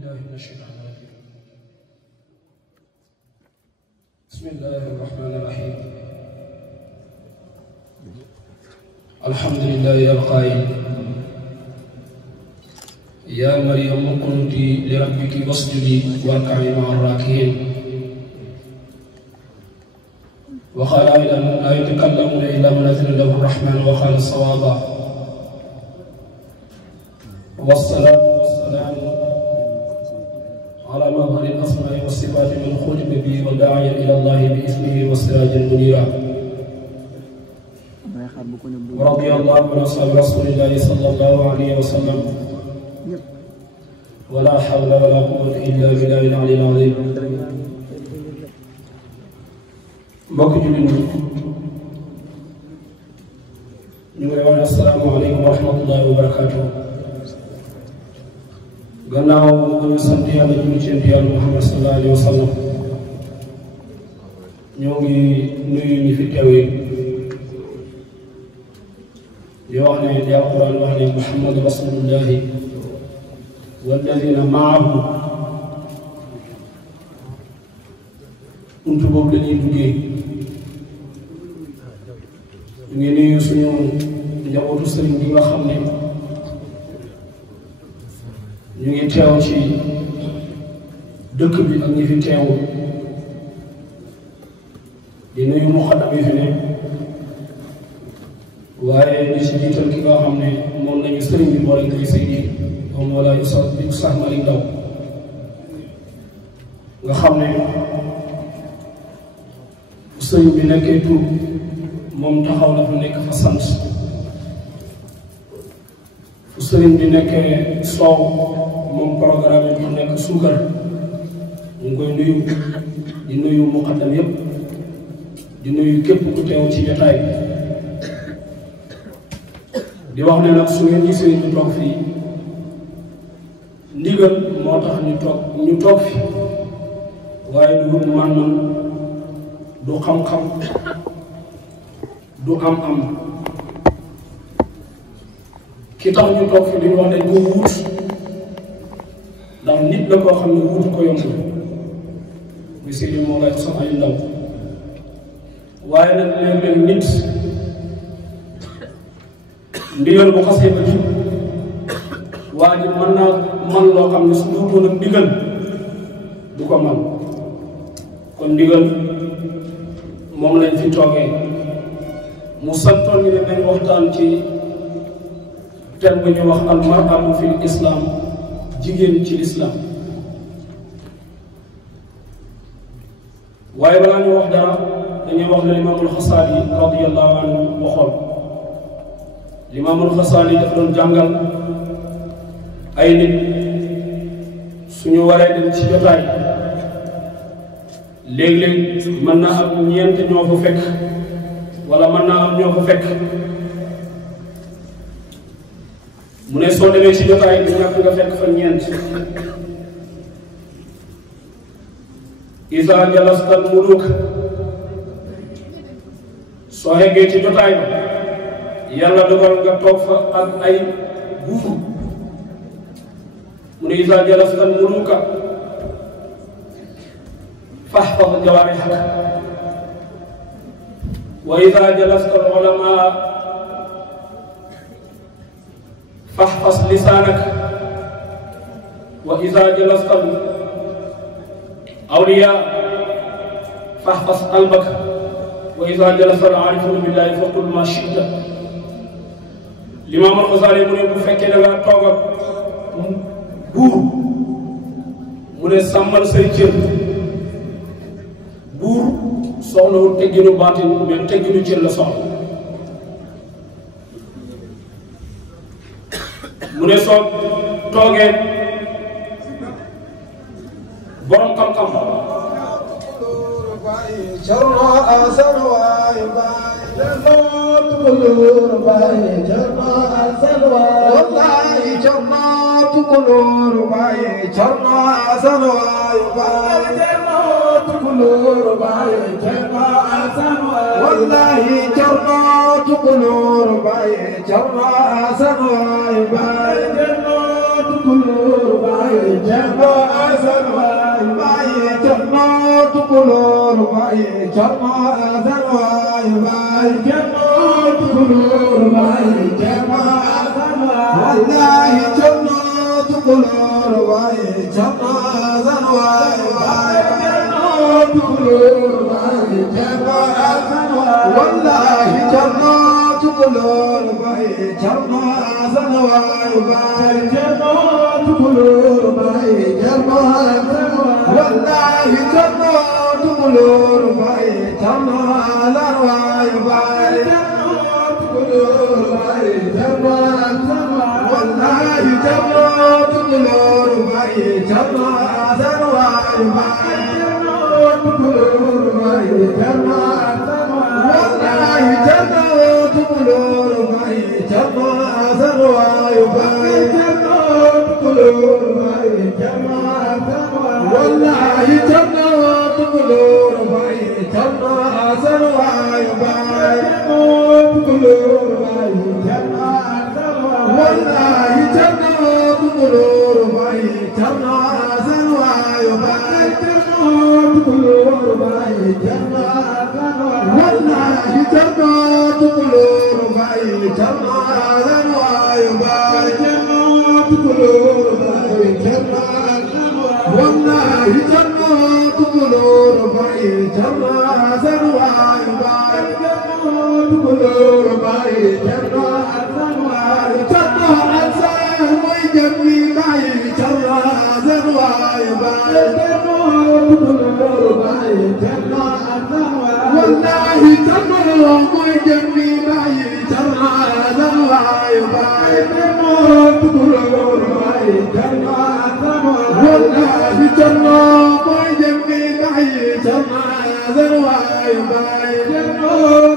بالله من الشيطان الرجيم. بسم الله الرحمن الرحيم. الحمد لله القائل يا مريم اقنتي لربك واسجدي واركعي مع الراكعين. وقال أيضا لا يتكلمون إلا من أذن له الرحمن وقال الصواب. والصلاة والسلام على مظهر الأسماء والصفات من خلق به وداعيا إلى الله بإذنه وسراجا منيرا. ورضي الله عن أصحاب رسول الله صلى الله عليه وسلم ولا حول ولا قوة إلا بالله العلي العظيم. mbokk jullit ñi ñu ngi wax asalaamaaleykum wa rahmatullahi wa barakaatuh. gannaaw ba ñu sant yàlla julli ci yàlla Muhammad sallallahu alayhi wa sallam ñoo ngi nuyu ñi fi teew yi di wax ne di alquran wax ne Muhammad rasulullahi walladina maahu buntu boobu la ñuy duggee. ñu ngi nuyu suñu njabootu sëriñ bi nga xam ne ñu ngi teew ci dëkk bi ak ñi fi teew di nuyu muxaddam yi fi ne waaye di ci jiital ki nga xam ne moom lañu sëriñ bi boole koy Seydi moom wala Oustaz Malick Ndaw nga xam ne fu sëriñ bi nekkee tur moom taxaw na fa nekk fa sant fu sëriñ bi nekkee soow moom programme bi nekk suukar ñu ngi koy nuyu di nuyu muqaddam yépp di nuyu képp ku teew ci jotaay bi di wax ne nag su ngeen gisee ñu toog fii ndigal moo tax ñu toog fi waaye du man-man du xam-xam du am-am ki tax ñu toog fi dañu wax dañ ko wuut ndax nit la koo xam ne wuutu ko yomb muy Seydi moo lay sax ay ndaw waaye nag léeg-léeg nit ndigal bu xasee ba jub waa ji mën naa man loo xam ne su duutoon ak ndigal du ko man kon ndigal moom lañ fi toogee mu santoon ñu ne nañ waxtaan ci thème bu ñuy wax almar'atu fil islam jigéen ci lislaam waaye balaa ñu wax dara dañuy wax ne limaamul Xasaali radiyallahu anhu waxoon limaamul Xasaali daf doon jàngal ay nit suñu waree dem ci jotaay léeg-léeg mën naa am ñeent ñoo fa fekk wala mën naa am ñoo ko fekk mu ne soo demee ci jotaay bi ñàkk nga fekk fa ñeent isa jalastal muluk soo yeggee ci jotaay ba yàlla dogal nga toog fa ak ay buur mu ne isa jalastal muluka fahfaz jawaarihak wa idaa jalasta al-ulamaa fahfaz lisaanak wa idaa jalasta al-awliyaa fahfaz qalbak wa idaa jalasta al-aarifuuna billaahi faqul maa shi'ta. Limaam al-Xasaali mu ne bu fekkee da ngaa toog ak buur mu ne sàmmal say cër buur soxlawul tegginu baatin mais tegginu cër la soxla mu ne soo toogee borom xam-xam jarno asal waay baay jarno tukulur baay jarno asal waay wallahi jarno tukulur baay jarno asal waay baay jarno tukulur baay jarno asal waay wallahi jarno tukulur baay jarno asal waay baay jarno tukulur baay jarno Azanwaayu baay Cerno Tukulóor baay Cerno Azanwaayu wallaahi Cerno Tukulóor baay Cerno Azanwaayu baay Cerno Tukulóor baay Cerno Azanwaayu wallaahi Cerno Tukulóor baay Cerno Azanwaayu baay Cerno Tukulóor baay Cerno Azanwaayu wallaahi Cerno Tukulóor baay Cerno Azanwaayu baay Cerno Tukulóor baay Cerno Azanwaayu wallaahi Cerno Tukulóor baay Cerno Azanwaayu baay Cerno Tukulóor baay Cerno Azanwaayu wallaahi Cerno Tukulóor baay Cerno Azanwaayu baay Cerno Tukulóor baay Cerno Azanwaayu wallaahi Cerno Tukulóor baay Cerno Azanwaayu baay Cerno Tukulóor baay Cerno Azanwaayu wallaahi Cerno Tukulóor baay Cerno Azanwaayu baay Cerno Tukulóor baay Cerno Azanwaayu wallaahi Cerno Tukulóor baay Cerno Azanwaayu baay Cerno Tukulóor baay Cerno Azanwaayu wallaahi Cerno Tukulóor baay Cerno Azanwaayu baay Cerno Tukulóor baay Cerno Azanwaayu Cerno Azan mooy jëmmi baay Cerno Azanwaayu baay Cerno Tukulóor baay Cerno Azanwaayu wallaahi Cerno mooy jëmmi baay Cerno Azanwaayu baay Cerno Tukulóor baay Cerno Azanwaayu wallaahi Cerno mooy jëmmi baay Cerno Azanwaayu baay Cerno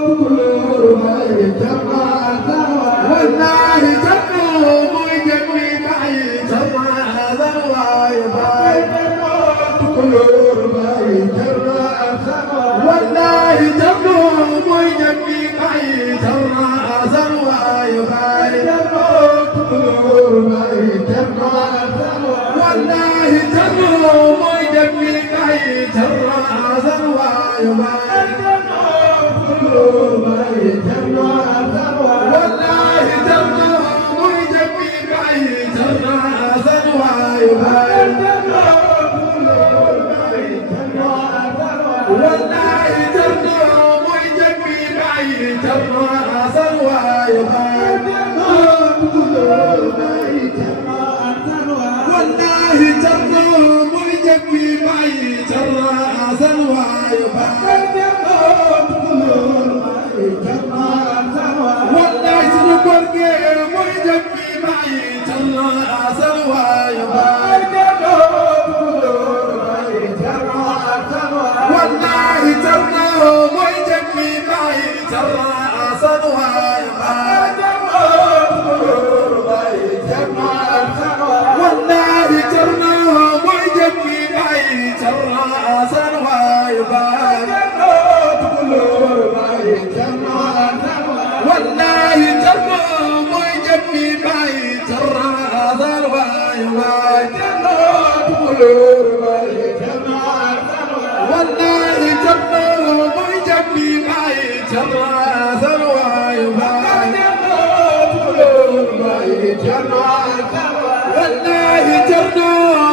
Tukulóor baay Cerno Azanwaayu wallaahi Cerno mooy jëmmi baay Cerno Azanwaayu baay Cerno Tukulóor baay Cerno Azanwaayu wallaahi Cerno mooy jëmmi baay Cerno Azanwaayu baay Cerno Tukulóor baay Cerno Azanwaayu wallaahi Cerno mooy jëmmi baay Cerno Azanwaayu baay Cerno Tukulóor baay Cerno Azanwaayu wallaahi Cerno mooy jëmmi baay Cerno Azanwaayu baay Cerno Tukulóor baay Cerno Azanwaayu wallaahi Cerno mooy jëmmi baay Cerno Azanwaayu baay Cerno Tukulóor baay Cerno Azanwaayu wallaahi Cerno mooy jëmmi baay Cerno Azanwaayu baay Cerno Tukulóor baay Cerno Azanwaayu wallaahi sunu góor gi mooy jëmmi baay Cerno Azanwaayu baay Cerno Tukulóor baay Cerno Azanwaayu wallaahi Cerno mooy jëmmi baay Cerno Azanwaayu baay Cerno Tukulóor baay Cerno Azanwaayu wallaahi Cerno mooy jëmmi baay Cerno Azanwaayu baay Cerno Tukulóor baay Cerno Azanwaayu wallaahi Cerno mooy jëmmi baay Cerno Azanwaayu baay Cerno Tukulóor baay Cerno Azanwaayu wallaahi Cerno mooy jëmmi baay Cerno Azanwaayu baay Cerno Tukulóor baay Cerno Azanwaayu wallaahi Cerno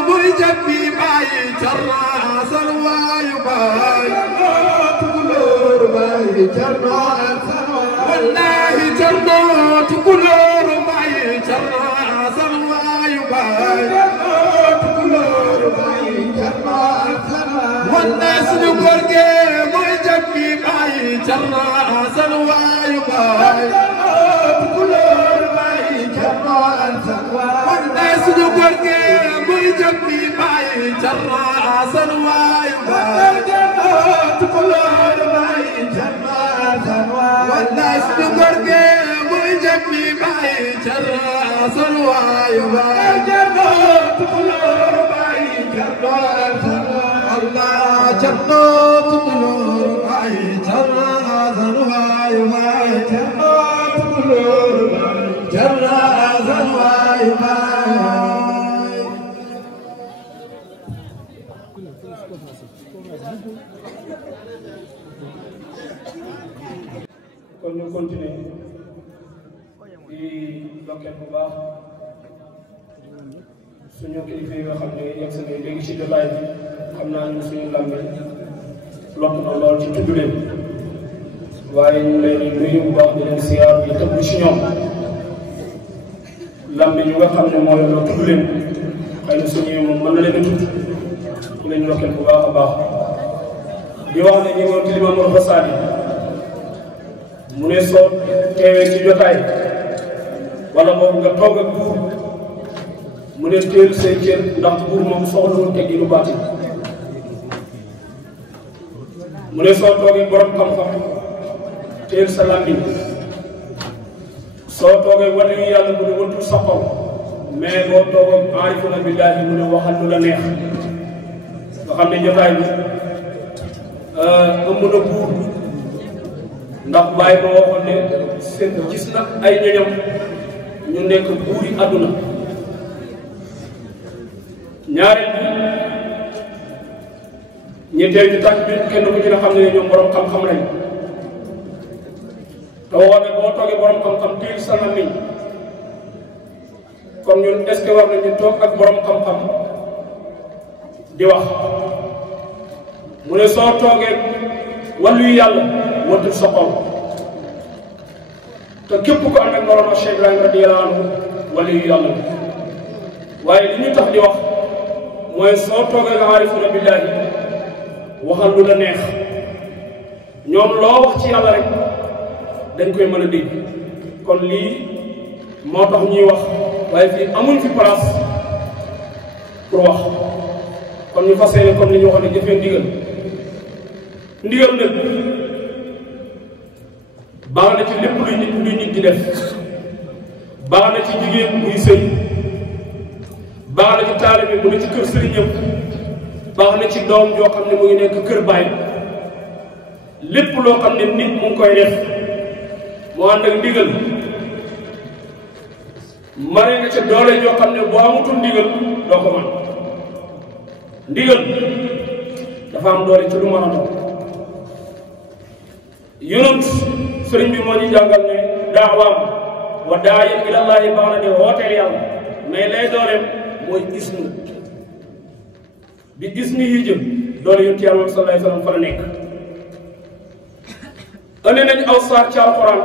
mooy jëmmi baay Cerno Azanwaayu baay Cerno Tukulóor baay Cerno Azanwaayu wallaahi Cerno Tukulóor baay Cerno Azanwaayu baay Cerno Tukulóor baay Cerno Azanwaayu wallaahi sunu góor gi mooy jëmmi baay Cerno Azanwaayu baay Cerno Tukulóor baay Cerno Azanwaayu wallaahi sunu góor gi mooy jëmmi baay Cerno Azanwaayu baay Cerno Tukulóor baay Cerno Azanwaayu wallaahi sunu góor gi mooy jëmmi baay Cerno Azanwaayu baay Cerno Tukulóor baay Cerno Azanwaayu Allah Cerno Tukulóor baay Cerno Azanwaayu baay Cerno Tukulóor baay Cerno Azanwaayu baay kon ñu continuer di dokkeel bu baax suñu kilifa yi nga xam ne yegg si nañ léegi ci jotaay bi xam naa ñu suñu làmbe lott na lool ci tudd leen waaye ñu leen di nuyu bu baax di leen siyaar di tëbb ci ñoom làmbe ñu nga xam ne moo leen la tudd leen xëy na suñu moom mën na leen a tudd ku leen dokkeel bu baax a baax di wax ne ñu ngoon ci li ma mor fasaadi mu ne soo teewee ci jotaay wala boobu nga toog ak buur mu ne teel say cër ndax buur moom soxlawul teggi lu baati mu ne soo toogee borom xam-xam teel sa làmmiñ soo toogee wala yu yàlla mu ne wëntul sa xol mais boo toogee aarifuna billaahi mu ne waxal lu la neex nga xam ne jotaay bi ëmb na buur ndax bàyyi ma waxoon ne seen gis na ay ñoñam ñu nekk buuri àdduna ñaareel bi ñetteel bi tànk bi kenn ku ci nga xam ne ñoom borom xam-xam lañ te waxoon ne boo toogee borom xam-xam téel sa làmmiñ kon ñun est-ce que war nañu toog ak borom xam-xam di wax mu ne soo toogee wàllu yu yàlla wëntul sa xol te képp ko ànd ak Mawlana Cheikh Ibrahima radiyallahu anhu wàllu yu yàlla waaye li ñu tax di wax mooy soo toogee nga aarifuna billaahi waxal lu la neex ñoom loo wax ci yàlla rek dañ koy mën a dégg kon lii moo tax ñuy wax waaye fii amuñ fi place pour wax kon ñu fas yéene comme li ñu waxoon ne jëfee ndigal ndigal nag baax na ci lépp luy nit di def baax na ci jigéen muy sëy baax na ci taalibe bu ne ci kër sëriñam baax na ci doom joo xam ne mu ngi nekk kër baay lépp loo xam ne nit mu ngi koy def mu ànd ak ndigal mare nga ca doole joo xam ne boo amutul ndigal doo ko mën ndigal dafa am doole ci lu mën a doon yonent sëriñ bi moo ñu jàngal ne daawaam wa daayan ilallaahi baax na de wooteel yàlla mais lay dooleem mooy ismu bi ismi yi jëm doole yonent yàlla sallallahu alayhi wa sallam fa la nekk andi nañu aw saar ci alquran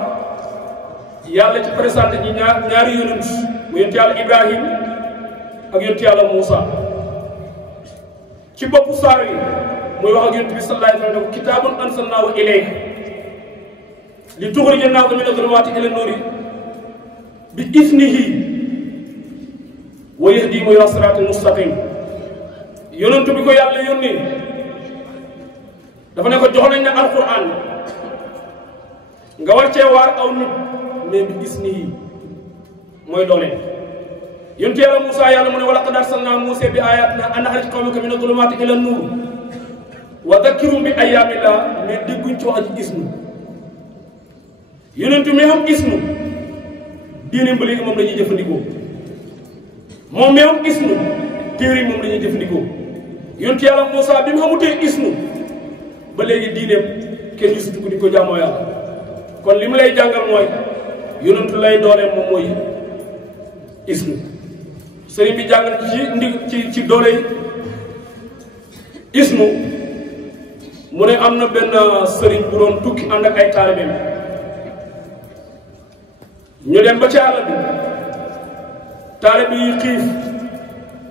yàlla ci présenté ñi ñaari yonent mu yonent yàlla Ibrahim ak yonent yàlla Moussa ci boppu saar yi muy wax ak yonent bi sallallahu alayhi wa sallam kitaabun anzalnaahu ilayka li tuxrija naasa mina zulumaati ila nuuri bi iznihi wa yahdihim ila siraatin mustaqim yonent bi ko yàlla yónni dafa ne ko jox nañ ne alquran nga war cee waar aw nit mais bi iznihi mooy doole yonent yàlla Moussa yàlla mu ne wa laqad arsalnaa Muusaa bi aayaatinaa an axrij qawmaka mina zulumaati ila nuur wa zakkirhum bi ayyaamillah mais dégguñ ci wax ak ismu yonentu mi am ismu diine ba léegi moom la ñuy jëfandikoo moom mi am ismu téere moom la ñuy jëfandikoo yonentu yàlla Moussa bi mu xamutee ismu ba léegi diineem kenn gisatu ko di ko jaamoo yàlla kon li mu lay jàngal mooy yonentu lay dooleem moom mooy ismu sëriñ bi jàngal ci doole ismu mu ne am na benn sëriñ bu doon tukki ànd ak ay taalibeem ñu dem ba ci àll bi taalibe yi xiif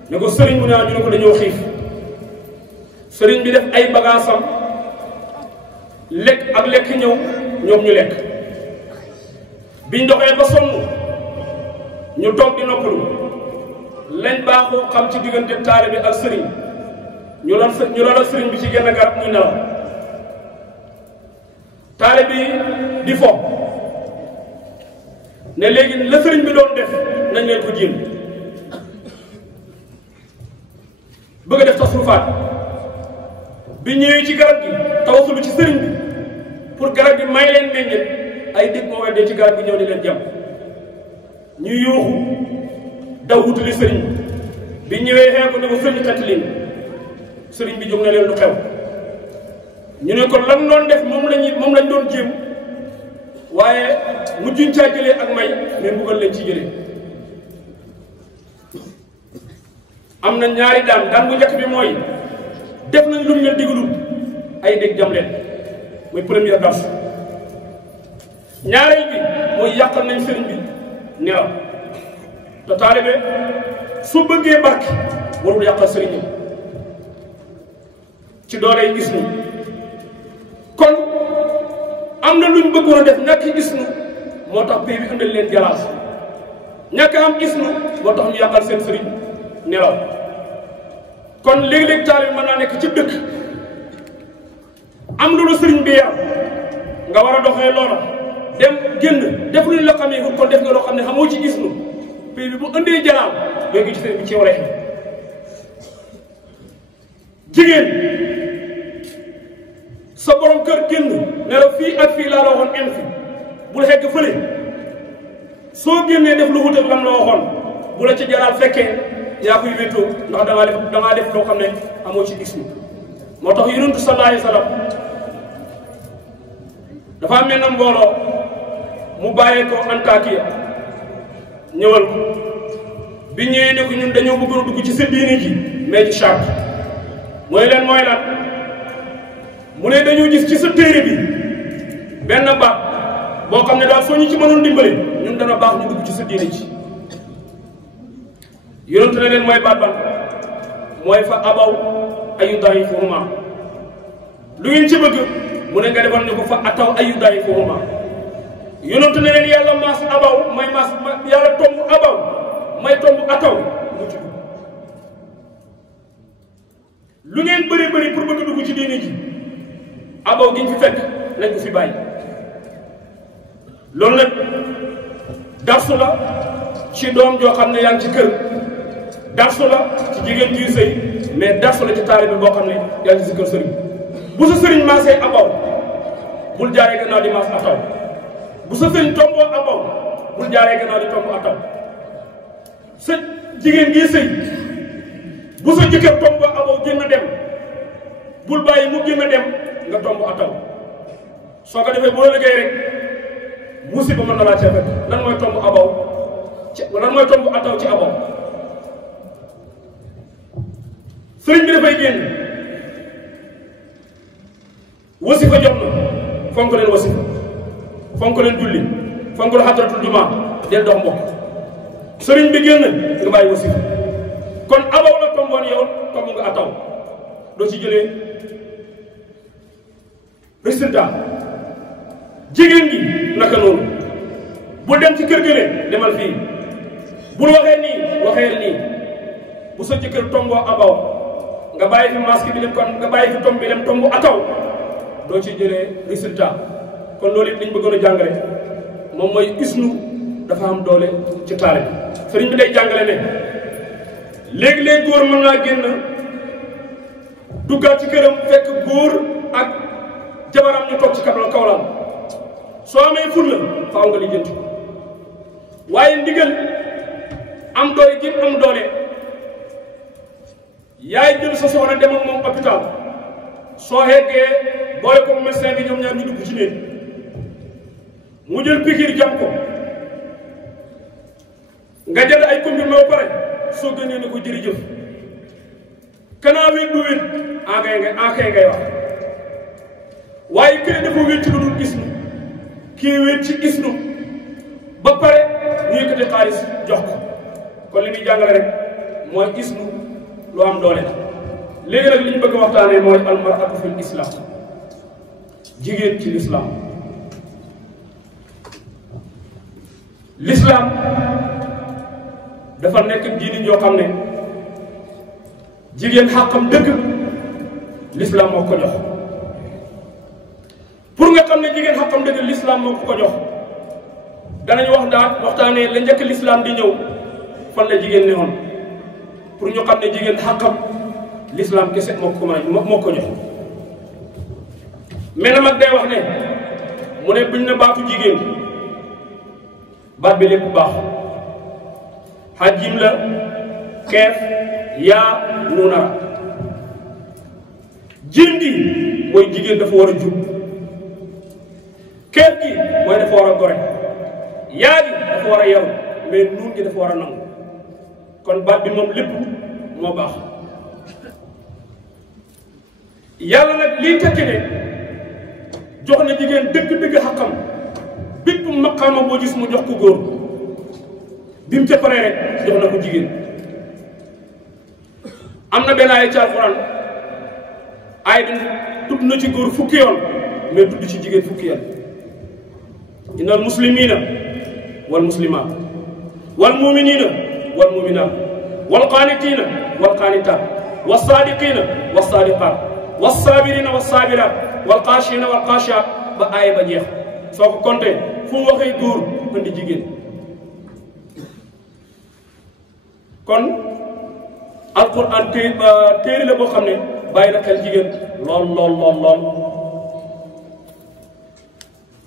ne ko sëriñ mu ne ñu ne ko dañoo xiif sëriñ bi def ay bagaasam lekk ak lekk ñëw ñoom ñu lekk biñ doxee ba sonn ñu toog di noppalu lañ baaxoo xam ci diggante taalibe ak sëriñ ñu lal sëriñ bi ci genn garab muy nelaw taalibe yi di fo ne léegi la sëriñ bi doon def nañ leen ko jéem bëgg a def tasrufaat bi ñëwee ci garab gi tawasulu ci sëriñ bi pour garab gi may leen meññet ay dégg moo weddee ci garab gi ñëw di leen jàmm ñu yuuxu daw wutali sëriñ bi ñëwee xee ko ne ko sëriñ xettali sëriñ bi jóg na leen lu xew ñu ne ko lan doon def moom lañ doon jéem waaye mujjuñ caa jëlee ak may mais mbugal leen ci jëlee. am na ñaari daan bu njëkk bi mooy def nañ luñ leen digalul ay dégg jam leen mooy première dars. ñaareel bi mooy yàqal nañ sëriñ bi nelaw te taalibe su bëggee barke warul yàqal sëriñam ci dooley gis nu kon am na luñ bëggoon a def ñàkk gis nu moo tax pays bi andal leen jalaas ñàkk am gis nu moo tax ñu yàqal seen sëriñ nelaw kon léeg-léeg taalibe mën naa nekk ci dëkk am lu la sëriñ bi yar nga war a doxee loola dem génn def luñ la xamee kon def nga loo xam ne xamoo ci gis nu pays bi bu indee jalaal léegi ci sëriñ bi ci waree jigéen sa borom kër génn ne la fii ak fii laa la waxoon en fi bul xegg fële soo génnee def lu wut ak lam la waxoon bu la ci jalaal fekkee yaa koy wéetoo ndax dangaa def loo xam ne amoo ci gis nu moo tax yonentu sallallahu alayhi wa sallam dafa am na mbooloo mu bàyyee ko Antakiya ñëwal ko bi ñëwee ne ko ñun dañoo bëgg a dugg ci sa diini ji mais ci charte mooy lan mu ne dañoo gis ci sa téere bi benn baat boo xam ne daal soo ñu ci mënoon dimbali ñun dana baax ñu dugg ci sa diini ji yonentu ne leen mooy baat ban mooy fa abaw ayu dayifuhuma lu ngeen ci bëgg mu ne nga defal ñu ko fa ataw ayu dayifuhuma yonentu ne leen yàlla maas abaw may maas yàlla tomb abaw may tomb ataw mu ci dugg lu ngeen bëri bëri pour bëgg dugg ci diini ji abaw giñ fi fekk nañ ko fi bàyyi loolu nag darsu la ci doom joo xam ne yaa ngi ci kër darsu la ci jigéen juy sëy mais darsu la ci taalibe boo xam ne yaa ngi ci kër sëriñ bu sa sëriñ maasee abaw bul jaaree gannaaw di maas ataw bu sa sëriñ tomboo abaw bul jaaree gannaaw di tomb ataw sa jigéen gi sëy bu sa jëkkër tomboo abaw génn dem bul bàyyi mu génn dem nga tomb ataw soo ko defee boo liggéey rek musiba mën na laa cee fekk lan mooy tomb abaw lan mooy tomb ataw ci abaw sëriñ bi dafay génn wasifa jot na fonk leen wasifa fonk leen julli fonk leen xadratul jumaa del dox mbokk sëriñ bi génn nga bàyyi wasifa kon abaw la tomboon yow tomb nga ataw doo ci jëlee résultat jigéen gi naka noonu bu dem ci kër gële demal fii bul waxee nii waxee nii bu sa jëkkër tomboo abaw nga bàyyi fi masque bi dem kon nga bàyyi fi tomb bi dem tombu ataw doo ci jëlee résultat kon loolu it liñ bëggoon a jàngale moom mooy isnu dafa am doole ci taale bi sëriñ bi day jàngale ne léegi-léegi góor mën naa génn duggaat ci këram fekk góor ak jabaram ñu toog ci kawlam soo amee ful la faaw nga lijjanti ko waaye ndigal am doole gi am doole yaay jël sa soxna dem ak moom hôpital soo xeggee boole ko médecin bi ñoom ñaar ñu dugg ci néeg mu jël pikiir jam ko nga jël ay comprimé ba pare soo gënee ne ko jërëjëf kanaa wéet du wéet enkay ngay wax waaye kële dafa wéet ci lu dul gis nu kii wéet ci gis nu ba pare ñu yëkkati xaalis jox ko kon li muy jàngale rek mooy gis nu lu am doole léegi nag li ñu bëgg a waxtaanee mooy almaratu fil islam jigéen ci l'islam l'islam dafa nekk diini joo xam ne jigéen xàqam dëgg l'islam moo ko jox pour nga xam ne jigéen xàqam dëgg l'islam moo ko jox danañ waxtaanee la njëkk l'islam di ñëw fan la jigéen ne woon pour ñu xam ne jigéen xàqam l'islam kese moo ko jox mais nag day wax ne mu ne buñ ne baatu jigéen baat bi lépp baax xajim la keef yaa nuunara jiim gi mooy jigéen dafa war a jub keef gi mooy dafa war a gore yaa gi dafa war a yaru mais nuun gi dafa war a nangu kon baat bi moom lépp moo baax yàlla nag lii tekki ne jox na jigéen dëgg-dëgg xaqam bépp maqaama boo gis mu jox ko góor bi mu ca paree rek jox na ko jigéen am na benn aaya ci alxuraan aay bi tudd na ci góor fukki yoon mais tudd ci jigéen fukki yoon innal muslimina wal muslimat wal muminina wal muminat wal qaanitina wal qaanitat was saadiqina was saadiqat was saabirina was saabirat wal qaashina wal qaashiat ba aaya ba jeex soo ko compté fu mu waxee góor indi jigéen kon alquran téere la boo xam ne bàyyi na xel jigéen lool lool lool lool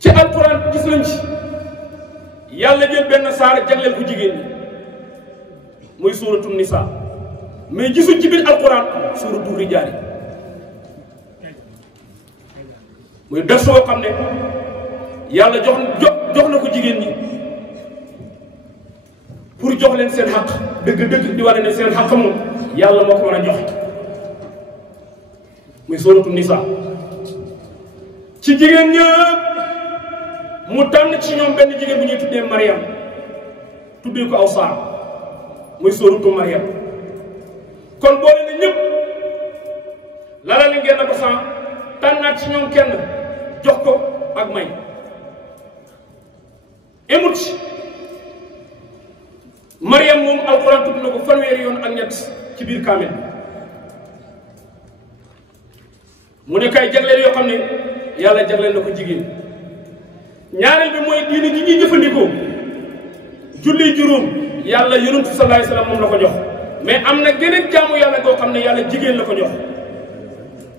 ci alquran gis nañ ci yàlla jël benn saar jagleel ko jigéen ñi muy suuratu nisa mais gisuñ ci biir alquran suuratu rijaal muy def soo xam ne yàlla jox na ko jigéen ñi pour jox leen seen xaq dëgg-dëgg di wane ne seen xaq moom yàlla moo ko mën a joxe muy suuratu nisa ci jigéen ñëpp mu tànn ci ñoom benn jigéen bu ñuy tuddee Mariam tuddee ko aw saar muy suuratu Mariam kon boole na ñëpp lalal li ngeen ko san tànnaat ci ñoom kenn jox ko ak may emut ci Mariam moom alxuraan tudd na ko fanweeri yoon ak ñett ci biir kaamil mu ne kay jagleel yoo xam ne yàlla jagleel na ko jigéen ñaareel bi mooy diine gi ñuy jëfandikoo julli juróom yàlla yonentu sallallahu alayhi wasallam moom la ko jox mais am na geneen jaamu yàlla goo xam ne yàlla jigéen la ko jox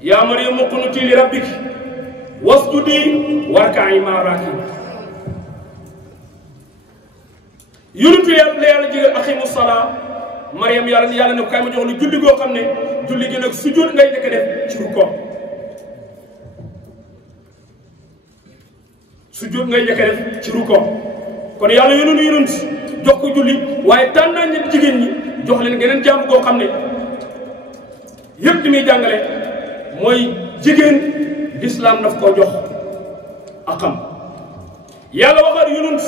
yaa Mariam uqnuti li rabbiki wasjudi warka'i ma'a raakiin yonentu yàlla jigéen aqimu salaa Mariam yàlla ne ko kaay ma jox la julli goo xam ne julli gi nag sujjóot ngay njëkk a def ci rukkoo sujjóot ngay njëkk a def ci rukkoo kon yàlla yonent jox ko julli waaye tànn naa ñi jigéen ñi jox leen geneen jaamu goo xam ne yépp di muy jàngale mooy jigéen lislaam daf koo jox ak xam yàlla waxaat yonent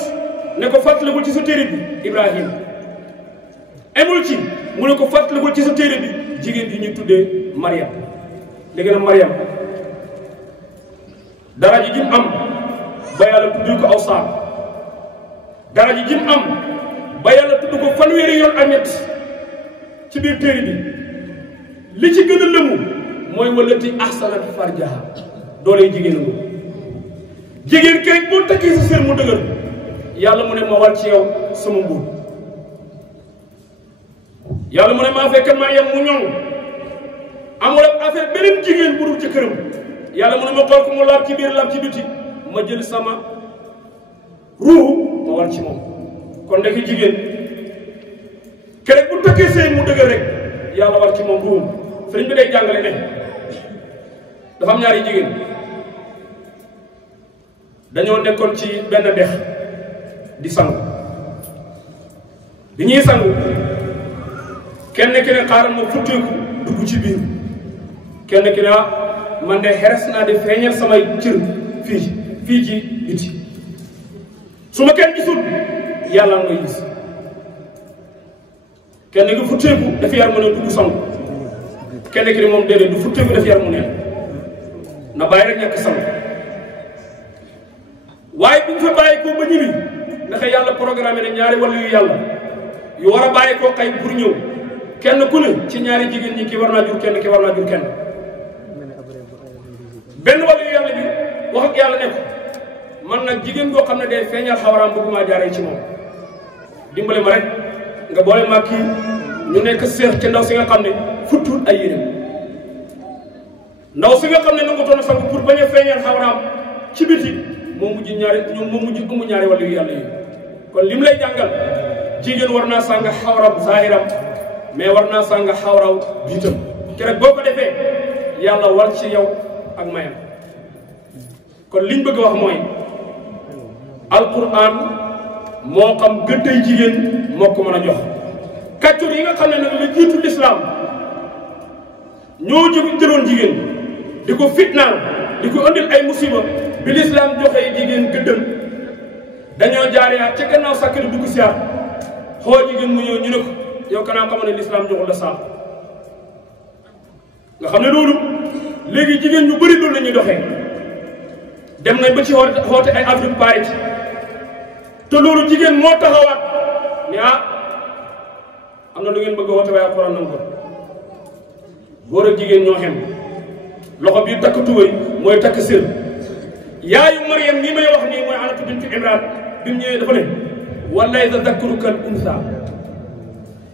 ne ko fàttalikul ci sa téere bi Ibrahim emul ci mu ne ko fàttalikul ci sa téere bi jigéen bi ñu tuddee Mariam léegi nag Mariam dara ji jim am ba yàlla tudd ko aw saar dara ji jim am ba yàlla tudd ko fanweeri yoon ak ñett ci biir téere bi li ci gën a lëmu mooy wallati ahsanat farjaha doole jigéen a jigéen kay boo takkee sa sër mu dëgër yàlla mu ne ma wal ci yow sama mbuur yàlla mu ne maa fekk Mariam mu ñoŋ amul ak affaire beneen jigéen bu dul ci këram yàlla mu ne ma xool ko mu laab ci biir laab ci biti ma jël sama ruuxu ma wal ci moom kon ndeke jigéen keroog bu takkee sëy mu dëgër rek yàlla war ci moom ruuxum sëriñ bi day jàngale ne dafa am ñaari jigéen dañoo nekkoon ci benn dex di sangu bi ñuy sangu kenn ki ne xaaral ma futteeku dugg ci biir kenn ki ne man de xeres naa di feeñal samay cër fii ci biti su ma kenn gisul yàlla ngay gis kenn ki futteeku dafa yar mën a dugg sangu kenn ki ne moom déedéet du futteeku dafa yar mu neen na bàyyi rek ñàkk sangu waaye bu ñu fa bàyyi ko ba ñibbi ndax yàlla programme ne ñaari wàllu yu yàlla yu war a bàyyi koo xay pour ñëw kenn ku ne ci ñaari jigéen ñi ki war naa jur kenn ki war naa jur kenn benn wàllu yu yàlla bi wax ak yàlla ne ko man nag jigéen boo xam ne day feeñal xawaraam bëgguma jaaree ci moom dimbale ma rek nga boole ma kii ñu nekk seex ci ndaw si nga xam ne futtuut ay yéreem ndaw si nga xam ne nangu toon sangu pour bañ a feeñal xawaraam ci biti moo mujj ëmb ñaari wàllu yu yàlla yi kon lim lay jàngal jigéen war naa sàng xawraam zahiram mais war naa sàng xawraw biitam keroog boo ko defee yàlla war ci yow ak mayam kon liñ bëgg wax mooy alquran moo xam gëddëy jigéen moo ko mën a jox. kàccoor yi nga xam ne nag la jiitu lislaam ñoo jëloon jigéen di ko fitnaal di ko andil ay musiba bi lislaam joxee jigéen gëddëm dañoo jaaree ca gannaaw sàkkari dugg siyaar xool jigéen mu ñëw ñu ne ko yow kanaa xamoon ne lislaam joxul la saal nga xam ne loolu léegi jigéen ñu bëri loolu la ñuy doxee dem nañ ba ci xoote ay Afrique Paris te loolu jigéen moo taxawaat ne am na lu ngeen bëgg a woote waaye alxuraan nangu ko góor ak jigéen ñoo xem loxo bii takk tubéy mooy takk sër yaayu Maryam nii may wax nii mooy Anatu bintu Imran bi mu ñëwee dafa ne wallahi tadakkaruka al unsa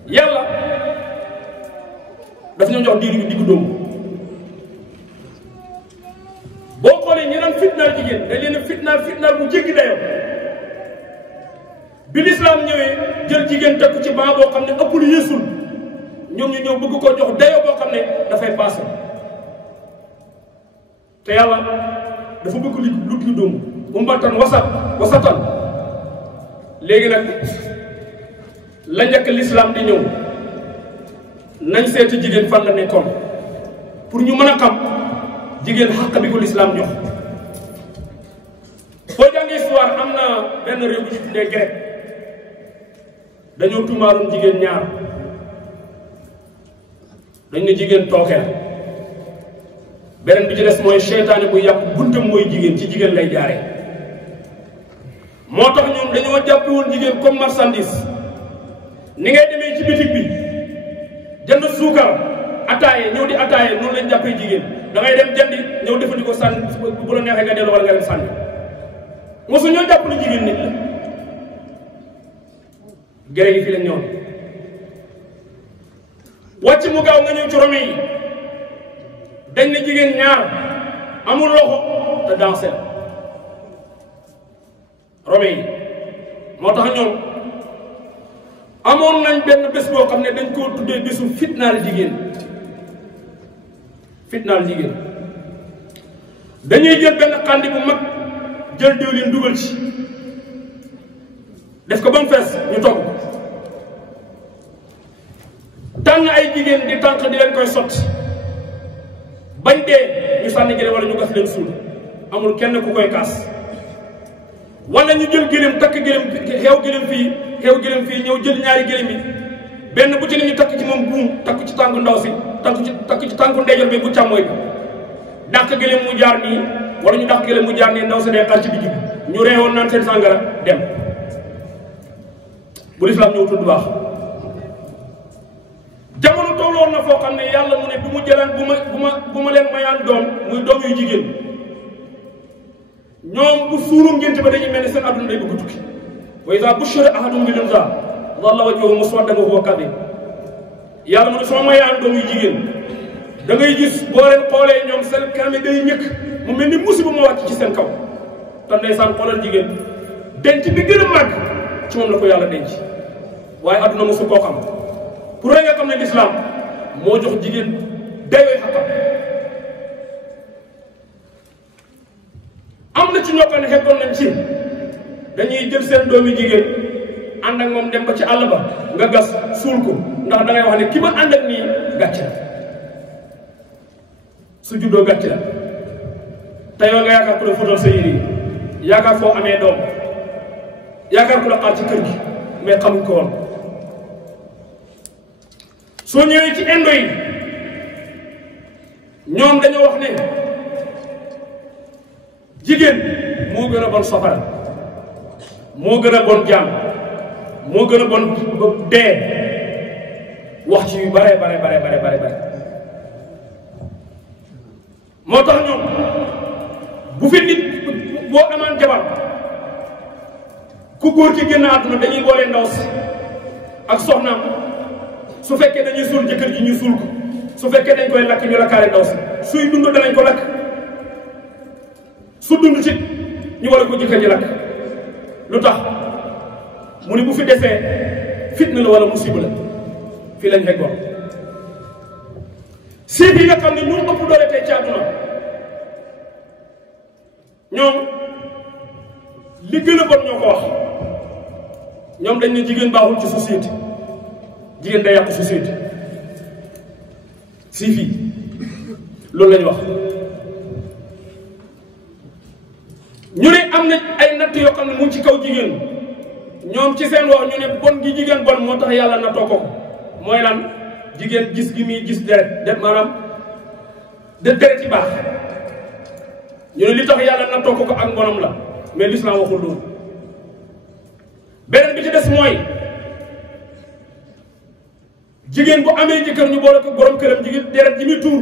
yàlla daf ñoo jox diir yu diggu dóomu boo xoolee ñi naan fitnaal jigéen dañ leen fitnaal bu jéggi dayoo bi lislaam ñëwee jël jigéen teg ko ci ban boo xam ne ëppul yéesul ñoom ñu ñëw bëgg ko jox dayoo boo xam ne dafay passé te yàlla dafa bëgg lu diggu dóomu ummatan wasatan léegi nag la njëkk lislaam di ñëw nañ seeti jigéen fan la nekkoon pour ñu mën a xam jigéen xàq bi ko lislaam jox. boo jàngee histoire am na benn réew bu ñu tuddee grec dañoo tuumaaroon jigéen ñaar dañ ne jigéen tooke la beneen bi ci des mooy seytaane bu yàq buntam mooy jigéen ci jigéen lay jaaree moo tax ñoom dañoo jàpp woon jigéen comme marchandise ni ngay demee ci bitig bi jënd suukar ataaye ñëw di ataaye noonu lañ jàppee jigéen da ngay dem jëndi ñëw defandikoo sànni bu la neexee nga dellu wala nga dem sànni mosu ñoo jàpp ne jigéen nit la gere yi fi leen ñëwoon wàcc mu gaaw nga ñëw ci Rome yi dañ ne jigéen ñaar amul loxo te dansé la Rome yi moo tax ñoom amoon nañ benn bés boo xam ne dañ koo tuddee bésu fitnaal jigéen dañuy jël benn xandi bu mag jël diwlin dugal ci def ko ba mu fees ñu togg tànn ay jigéen di tànk di leen koy sotti bañ dee ñu sànni gëléem wala ñu gas leen suul amul kenn ku koy kaas wala ñu jël gëléem takk gëléem xew gëléem fii ñëw jël ñaari gëléem yi benn bu ci ne ñu takk ci moom buum takk ci tànku ndaw si takk ci tànku ndeyjoor bi bu càmmooy bi dàq gëléem mu jaar nii wala ñu dàq gëléem mu jaar nii ndaw si day xar ci digg bi ñu reewoon naan seen sàngara dem bu lislaam ñëw tudd baax jamono tolloon na foo xam ne yàlla mu ne bu mu jëlaan bu ma leen mayaan doom muy doom yu jigéen ñoom bu suuru ngénte ba dañuy mel ne seen adduna day bëgg tukki wa iza bushira ahadum bil unsa dhalla wajhuhu muswaddan wa huwa kadhib yàlla mu ne soo mayaan doom yu jigéen da ngay gis boo leen xoolee ñoom seen kanam day ñëkk mu mel ni musiba ma wàcc ci seen kaw te ndeysaan xoolal jigéen denc bi gën a màgg ci moom la ko yàlla denc waaye adduna mosu koo xam pour nga xam ne lislaam moo jox jigéen dayooy xaqam am na ci ñoo xam ne xekkoon nañ ci dañuy jël seen doomi jigéen ànd ak moom dem ba ci àll ba nga gas suul ko ndax da ngay wax ne ki ma ànd ak nii gàcce la su juddoo gàcce la te yow nga yaakaar ku la fóotal sa yére yi yaakaar foo amee doom yaakaar ku la xaar ci kër gi mais xamuñ ko woon soo ñëwee ci indo yi ñoom dañoo wax ne jigéen moo gën a bon safara moo gën a bon jaam moo gën a bon dee wax ci yu bare moo tax ñoom bu fi nit boo amaan jabar ku góor ki génn àdduna dañuy boole ndaw si ak soxnaam su fekkee dañuy suul jëkkër ji ñu suul ko su fekkee dañ koy lakk ñu lakkaale ndaw si suy dund danañ ko lakk su dund ci ñu war a ko jëkkër ji lakk lu tax mu ni bu fi desee fitna la wala musiba la fii lañ fekkoon siif yi nga xam ne ñoo ëpp doole tey ci àdduna ñoom li gën a bon ñoo ko wax ñoom dañ ne jigéen baaxul ci société jigéen day yàq société si fii loolu lañu wax ñu ne am na ay natt yoo xam ne mu ngi ci kaw jigéen ñoom ci seen wax ñu ne bon gi jigéen bon moo tax yàlla na toog ko mooy lan jigéen gis gi muy gis deret maanaam deret ci baax ñu ne li tax yàlla na toog ko ak mbonam la mais l'islam waxul loolu beneen bi ci des mooy jigéen bu amee jëkkër ñu boole ko borom këram jigéen deret ji muy tuur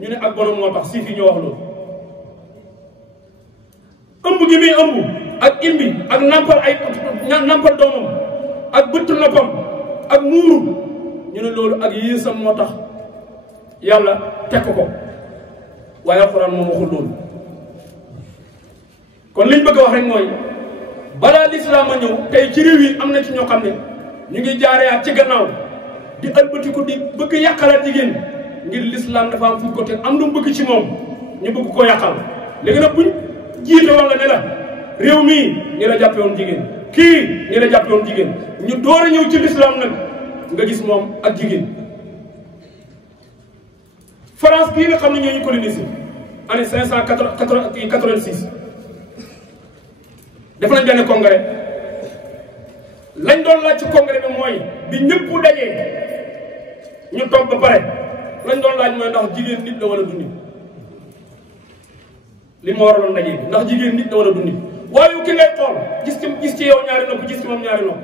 ñu ne ak bonam moo tax si fi ñoo wax loolu ëmb gi muy ëmb ak imbi ak nampal doomam ak bëtt noppam ak muuru ñu ne loolu ak yéesam moo tax yàlla teg ko waaye alxuraan moom waxul loolu kon liñ bëgg a wax rek mooy balaa lislaam a ñëw tey ci réew yi am na ci ñoo xam ne ñu ngi jaareyaat ci gannaaw di ëlbatiku di bëgg yàqalaat jigéen ngir lislaam dafa am fuñ ko teg am lu mu bëgg ci moom ñu bëgg ko yàqal léegi nag buñ jiite walla ne la réew mii ni la jàppe woon jigéen kii ni la jàppe woon jigéen ñu door a ñëw ci lislaam nag nga gis moom ak jigéen France bii nga xam ne ñoo ñu colonisé année 586 def nañ benn congrès lañ doon laaj ci congrès bi mooy bi ñëpp dajee ñu toog ba pare lañ doon laaj mooy ndax jigéen nit la wala du nit li ma waraloon ndaje bi ndax jigéen nit la wala du nit waaye ki ngay xool gis ci yow ñaari nopp gis ci moom ñaari nopp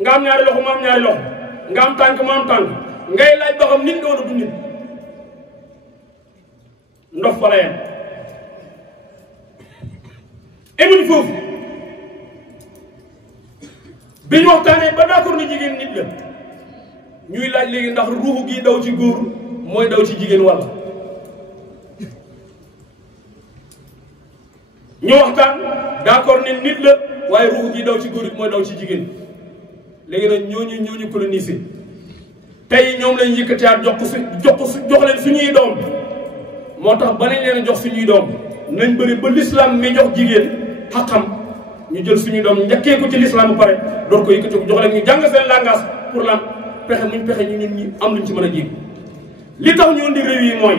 nga am ñaari loxo mu am ñaari loxo nga am tànk mu am tànk ngay laaj ba xam nit la wala du nit ndox fa la yem emuñ foofu bi ñu waxtaanee ba d'accord ni jigéen nit la ñuy laaj léegi ndax ruuxu gi daw ci góor mooy daw ci jigéen walla ñu waxtaan d'accord ne nit la waaye ruuxu gi daw ci góor it mooy daw ci jigéen léegi nag ñooñu colonisé tey ñoom lañ yëkkatiwaat jox leen suñuy doom moo tax ba nañ leen jox suñuy doom nañ bëri ba l'islam mi jox jigéen xaqam ñu jël suñuy doom njëkkee ko ci l'islam ba pare door ko yëkkati ko jox leen ñu jàng seen langage pour lan pexe muñ pexe ñu ñun ñi am luñ ci mën a jég li tax ñu indi réew yi mooy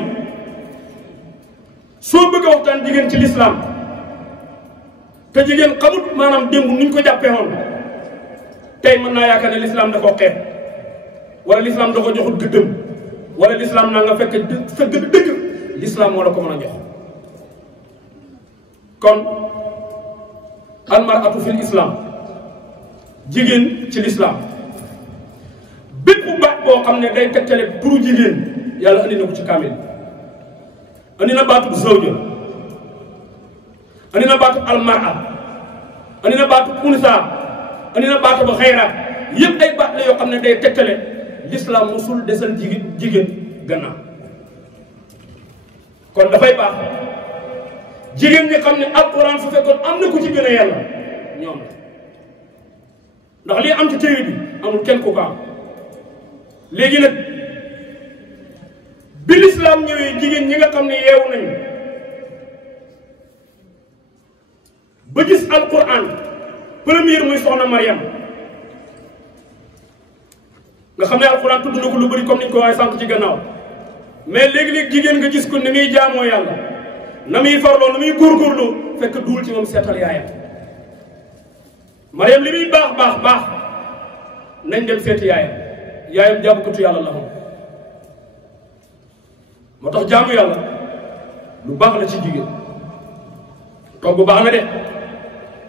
soo bëgg a waxtaan jigéen ci l'islam te jigéen xamut maanaam démb nuñ ko jàppee woon tey mën naa yaakaar ne l'islam da koo xeeb wala l'islam da ko joxut gëddëm wala l'islam naa nga fekk sa dëgg l'islam moo la ko mën a jox kon almaratu fil islam jigéen ci l'islam bépp baat boo xam ne day tegtale turu jigéen yàlla andi na ko ci kaamil andi na baatub zawja andi na baatub almara andi na baatub unsa andi na baatub xayra yëpp ay baat la yoo xam ne day tegtale l'islam musul desal jigéen gannaaw kon dafay baax jigéen ñi xam ne alquran su fekkoon am na ku ci gën a yàlla ñoom ndax lii am ci téere bi amul kenn ku ko am léegi nag bi l'islam ñëwee jigéen ñi nga xam ne yeewu nañu ba gis alquran première muy soxna Mariam nga xam ne alquran tudd na ko lu bëri comme niñ ko waxee sànq ci gannaaw mais léegi-léegi jigéen nga gis ko ni muy jaamoo yàlla na muy farloo na muy góorgóorloo fekk duul ci moom seetal yaayam Mariam li muy baax nañ dem seeti yaayam jàppkatu yàlla la moom moo tax jaamu yàlla lu baax la ci jigéen togg baax na de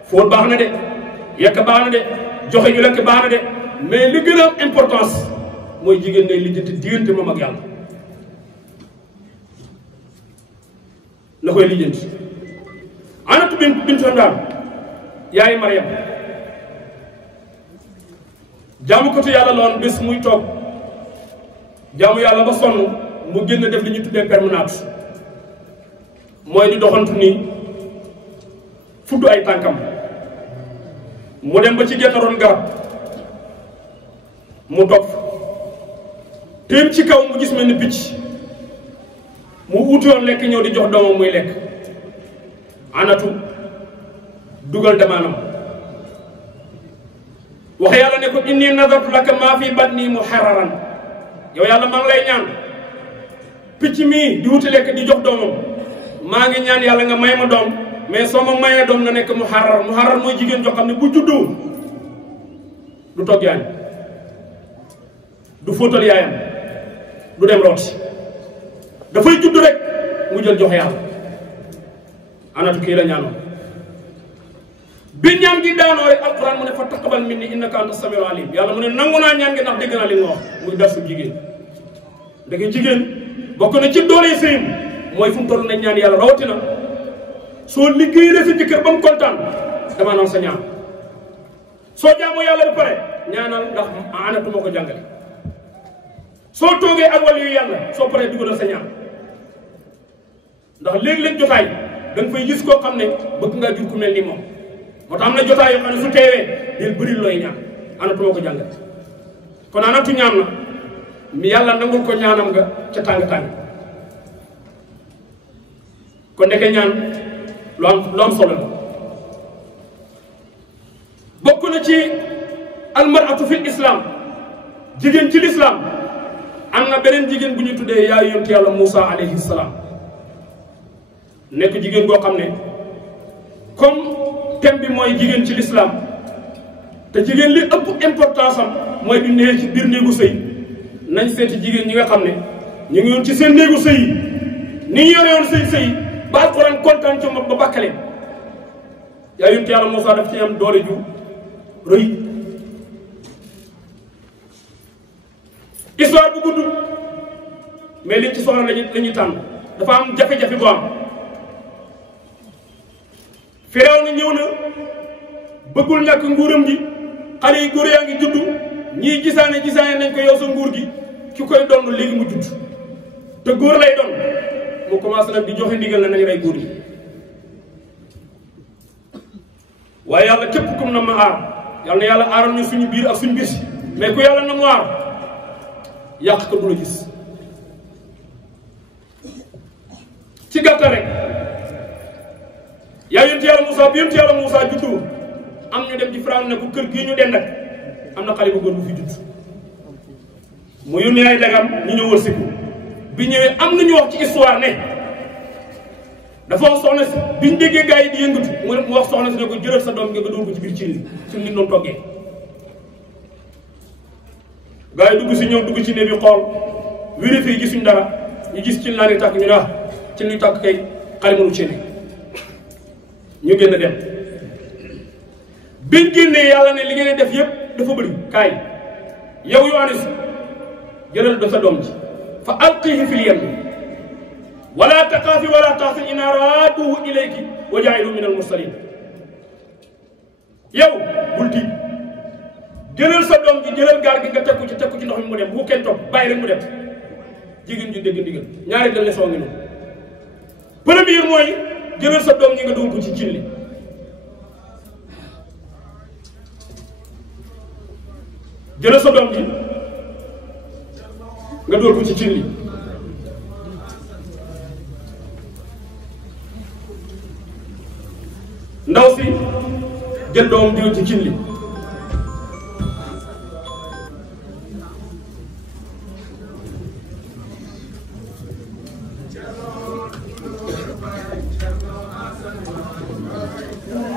fóot baax na de yekk baax na de joxe ñu lekk baax na de mais li gën a am importance mooy jigéen ngay lijjanti diggante moom ak yàlla la koy lijjanti Anatu bintu Imraan yaay Mariam jaamukatu yàlla la woon bés muy toog jaamu yàlla ba sonn mu génn def li ñu tuddee permanente mooy di doxantu nii fudd ay tànkam mu dem ba ci gettaroon garab mu toog téem ci kaw mu gis mel ni picc mu uuti woon lekk ñëw di jox doomam muy lekk Anatu dugal damaanam wax yàlla ne ko inni nadartu laka maa fi batni muharraran yow yàlla maa ngi lay ñaan picc mii di wuti lekk di jox doomam maa ngi ñaan yàlla nga may ma doom mais soo ma mayee doom na nekk muharrar mooy jigéen joo xam ne bu juddoo du togg yaayam du fóotal yaayam du dem rooti dafay judd rek mu jël jox yàlla anatu kii la ñaanoon bi ñaan gi daanoo rek alquran mu ne fa taqabal minni innaka anta samiul alim yàlla mu ne nangu naa ñaan gi ndax dégg naa li nga wax muy darsu jigéen ndeke jigéen bokk na ci doole sëyam mooy fu mu toll nañ ñaan yàlla rawatina soo liggéeyee sa jëkkër ba mu kontaan dama naan sa ñaan soo jaamoo yàlla ba pare ñaanal ndax anatu moo ko jàngale soo toogee ak wàllu yu yàlla soo paree dugalal sa ñaan ndax léegi-léeg jotaay da nga fay gis koo xam ne bëgg ngaa jur ku mel ni moom moo tax am na jotaay yoo xam ne su teewee del bëri looy ñaan anatu moo ko jàngale kon anatu ñaan na mi yàlla nangul ko ñaanam nga ca tàng-tàng kon ndeke ñaan lu am solo la bokk na ci almaratu fil islam jigéen ci l'islam am na beneen jigéen bu ñu tuddee yaay yonent yàlla Moussa alayhi salaam nekk jigéen goo xam ne comme thème bi mooy jigéen ci l'islam te jigéen li ëpp importance am mooy du nee ci biir néegu sëy nañ seeti jigéen ñi nga xam ne ñu ngi yoon ci seen néegu sëy yi ni ñu yore yoon sëy ba alquran kontaan ci moom ba bàkkale yaa yonent yàlla Moussa daf ci am doole ju rëy histoire bu gudd mais liñ ci soxla lañuy tànn dafa am jafe-jafe bu am Firawna ñëw na bëggul ñàkk nguuram gi xale yi góor yaa ngi juddu ñii gisaane nañ ko yow sa nguur gi ki koy doon léegi mu judd te góor lay doon mu commencé nag di joxe ndigal na nañ rey góor yi waaye yàlla képp kum na ma aar yàlla na yàlla aaral ñu suñu biir ak suñu bis mais ku yàlla na mu aar yàq ko du la gis ci gàttal rek yaa yonent yàlla Moussa bi yonent yàlla Moussa juddu am ñu dem ci Firawna ne ko kër gii ñu dend ak am na xale bu góor bu fi judd mu yónnee ay dagam ñu ñëw wër ko bi ñëwee am nañu wax ci histoire ne dafa wax soxna si biñ déggee gars yi di yëngatu mu wax soxna si ne ko jëlal sa doom nga dóor ko ci biir ci li doon toggee gars yi dugg si ñëw dugg ci néeg bi xool vérifié gisuñ dara ñu gis ci laa ni tàkk ñu ne ci luy tàkk kay xale mënu ci ñu génn dem biñ génnee yàlla ne li ngeen def yépp dafa bëri kaay yow Yohanes jëlal do sa doom ji fa alqihi fil yam wala taqaafi wala taxzan inna raaduhu ilayki wa jaa'iluhu min al mursalin yow bul tiit jëlal sa doom ji jëlal gaal gi nga teg ko ci ndox mi mu dem bu kenn topp bàyyi rek mu dem jigéen ji dégg ndigal ñaari dal leçon ngi noonu premier mooy jëlal sa doom ñi nga dugal ko ci cin li jëlal sa doom ji nga dugal ko ci cin li ndaw si jël doom dugal ci cin li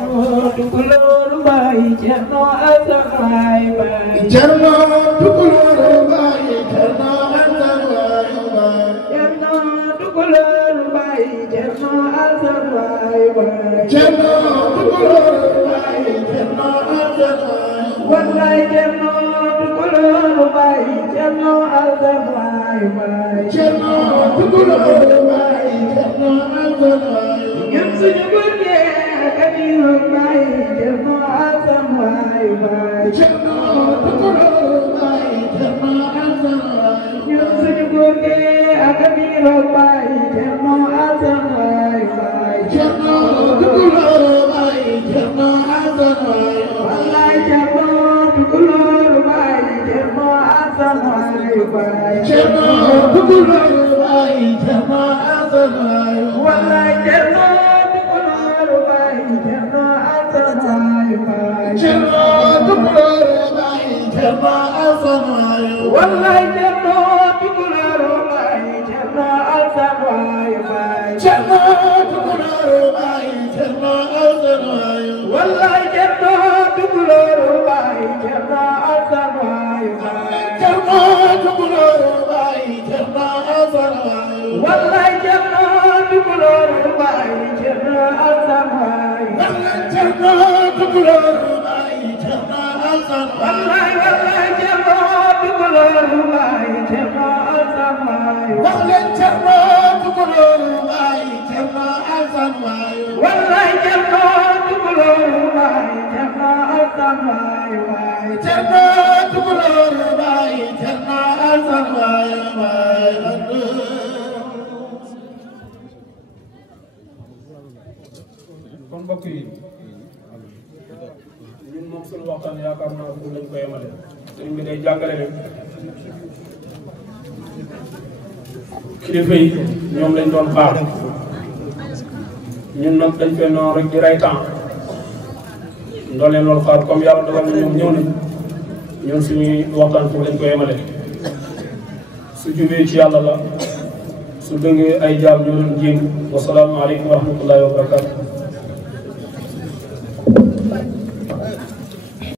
Tukulóor Baay Cerno Asawaay Baay Cerno Tukulóor Baay Cerno Asawaay Baay Cerno Tukulóor Baay Cerno Asawaay Baay Cerno Tukulóor Baay Cerno Asawaay Wallaay Cerno Tukulóor Baay Cerno Asawaay Baay Cerno Tukulóor Baay Cerno Asawaay ñun suñu gurgee Cerno Baay Cerno Asawaay Baay Cerno Tukulóor Baay Cerno Asawaay ñun suñu góor gi ak Amiru Baay Cerno Asawaay Baay Cerno Tukulóor Baay Cerno Asawaay wallaay Cerno Tukulóor Baay Cerno Asawaay Baay Cerno Tukulóor Baay Cerno Asawaay wallaay Cerno Tukulóor Baay Cerno Asawaay Cerno Tukulóor baay Cerno Asan waayu wallaay Cerno Tukulóor baay Cerno Asan waayu baay Cerno Tukulóor baay Cerno Asan waayu wallaay Cerno Tukulóor baay Cerno Asan waayu baay Cerno Tukulóor baay Cerno Asan waayu wallaay Cerno Tukulóor baay Cerno Asan waayu wallaay Cerno Tukulóor baay Cerno Asan wallaay wallaay Cerno Tukulóor baay Cerno Asan waayu wallaay Cerno Tukulóor baay Cerno Asan waayu wallaay Cerno Tukulóor baay Cerno Asan waayu waay Cerno Tukulóor baay Cerno Asan waayu waay kon mbokk yi ñun moom suñu waxtaan yaakaar naa ko lañ ko yemale sëriñ bi day jàngale ne kilifa yi ñoom lañ doon xaar ñun nag dañ fee noonu rek di rey temps doon leen loolu xaar comme yàlla dogal na ñoom ñëw nañ ñun suñuy waxtaan foofu lañ ko yemale su jubee ci yàlla la su dëngee ay jaam ñu doon jéem wasalaamu aleykum wa rahmatullahi wa barakatu